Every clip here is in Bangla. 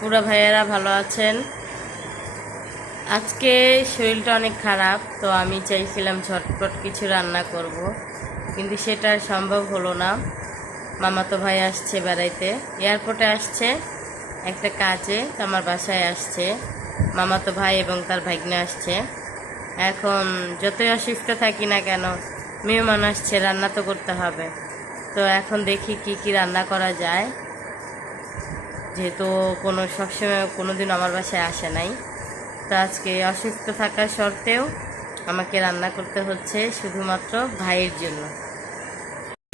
আপুরা ভাইয়েরা ভালো আছেন? আজকে শরীরটা অনেক খারাপ, তো আমি চাইছিলাম ঝটপট কিছু রান্না করব, কিন্তু সেটা সম্ভব হলো না। মামাতো ভাই আসছে বেড়াইতে, এয়ারপোর্টে আসছে একটা কাজে, তো আমার বাসায় আসছে। মামাতো ভাই এবং তার ভাগ্নে আসছে। এখন যতই অসুস্থ থাকি না কেন, মেহমান আসছে, রান্না তো করতে হবে। তো এখন দেখি কি কি রান্না করা যায়, যেহেতু সবসময় কোনোদিন আমার বাসায় আসে নাই। তো আজকে অসুস্থ থাকা সত্ত্বেও আমাকে রান্না করতে হচ্ছে শুধুমাত্র ভাইয়ের জন্য।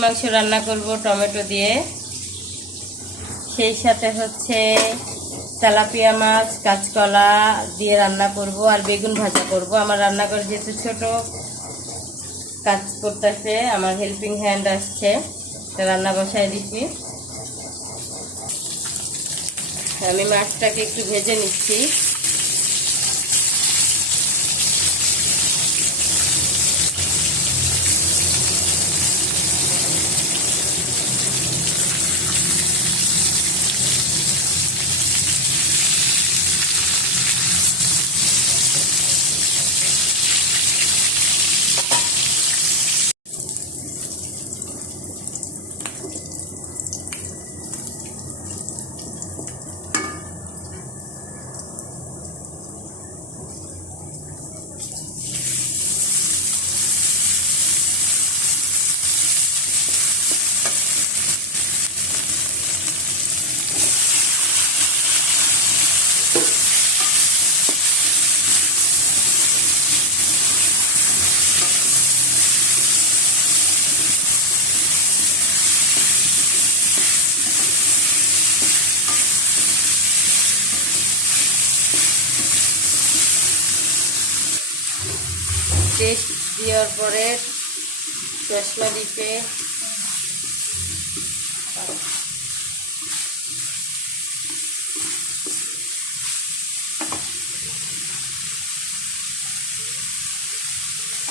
মাংস রান্না করব টমেটো দিয়ে, সেই সাথে হচ্ছে তেলাপিয়া মাছ কাঁচকলা দিয়ে রান্না করব, আর বেগুন ভাজা করব। আমার রান্নাঘর যেহেতু ছোট, কাজ করতেছে, আমার হেল্পিং হ্যান্ড আসছে, রান্না বসায় দিচ্ছি। আমি মাছটাকে একটু ভেজে নিচ্ছি। পেস্ট দেওয়ার পরে চশমা দিতে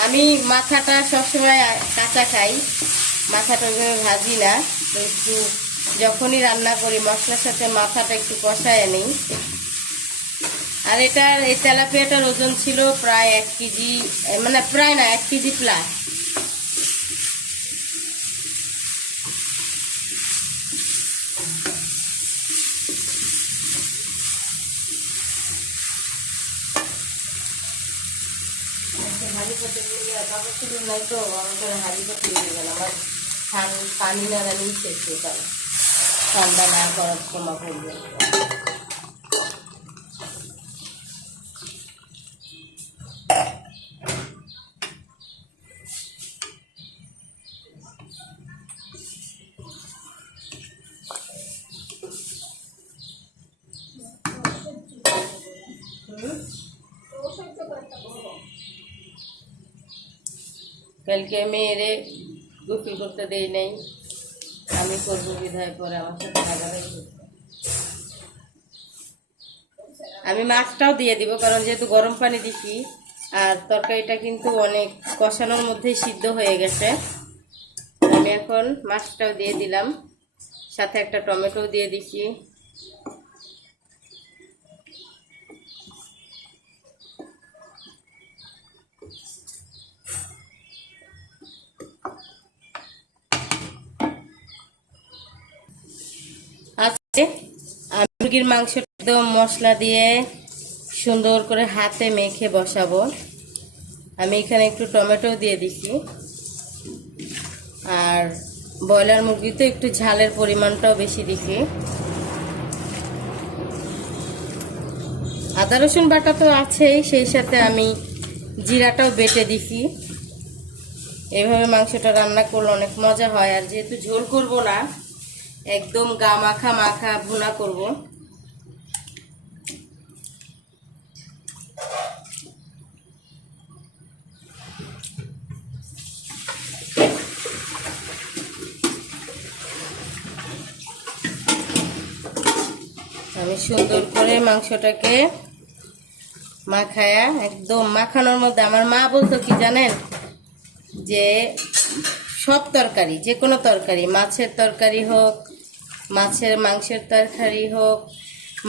আমি মাথাটা সবসময় কাঁচা খাই, মাথাটা ওইভাবে ভাজি না। একটু যখনই রান্না করি মশলার সাথে মাথাটা একটু কষায় নিই। আর এই তেলাপিয়াটার ওজন ছিল প্রায় 1 কেজি, মানে প্রায় না, 1 কেজি প্লাস। হাঁড়ি পথে কাগজ নাই তো আমাদের হাঁড়ি পথে দিবেন আমার পানি না নিচে ঠান্ডা না করার ক্ষমা করবে। কালকে মেয়েরে গোসল করতে দেই নাই, আমি করবো বিধায় পরে আমার সাথে ভাগাভাগি করতে। আমি মাছটাও দিয়ে দিব, কারণ যেহেতু গরম পানি দিছি, আর তরকারিটা কিন্তু অনেক কষানোর মধ্যেই সিদ্ধ হয়ে গেছে। আমি এখন মাছটাও দিয়ে দিলাম, সাথে একটা টমেটো দিয়ে দিছি। আজকে আমি মুরগির মাংস একদম মশলা দিয়ে সুন্দর করে হাতে মেখে বসাবো। আমি এখানে একটু টমেটো দিয়ে দিছি, আর ব্রয়লার মুরগিতে একটু ঝালের পরিমাণটাও বেশি দিছি। আদা রসুন বাটা তো আছেই, সেই সাথে আমি জিরাটাও বেটে দিছি। এইভাবে মাংসটা রান্না করলে অনেক মজা হয়। আর যেহেতু ঝোল করব না, একদম গা মাখা মাখা ভুনা করব। আমি সুন্দর করে মাংসটাকে মাখায়া, একদম মাখানোর মধ্যে আমার মা বলতো কি জানেন, যে সব তরকারি, যে কোনো তরকারি, মাছের তরকারি হোক, মাছের মাংসের তরকারি হোক,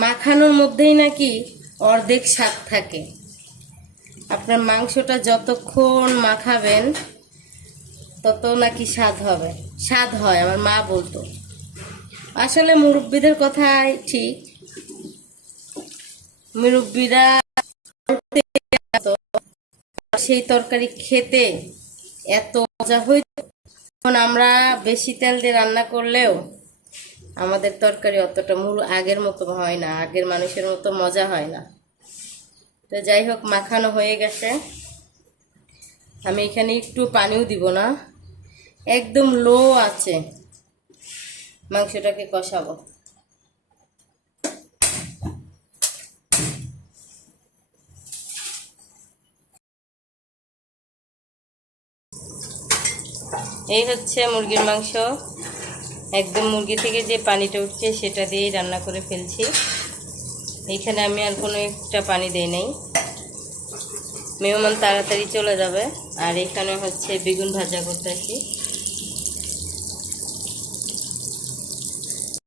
মাখানোর মধ্যেই নাকি অর্ধেক স্বাদ থাকে। আপনার মাংসটা যতক্ষণ মাখাবেন তত নাকি স্বাদ হবে, স্বাদ হয়, আমার মা বলতো। আসলে মুরব্বীদের কথাই ঠিক। মুরব্বীরা সেই তরকারি খেতে এত মজা হইতো। এখন আমরা বেশি তেল দিয়ে রান্না করলেও আমাদের তরকারি অতটা আগের মতো হয় না, আগের মানুষের মতো মজা হয় না। তো যাই হোক, মাখানো হয়ে গেছে। আমি এখানে একটু পানিও দিব না, একদম লো আছে মাংসটাকে কষাবো। এই হচ্ছে মুরগির মাংস, একদম মুরগি থেকে যে পানিটা উঠছে সেটা দিয়েই রান্না করে ফেলছি। এইখানে আমি আর কোনো একটা পানি দেই নাই, মেহমান তাড়াতাড়ি চলে যাবে। আর এখানে হচ্ছে বেগুন ভাজা করতেছি।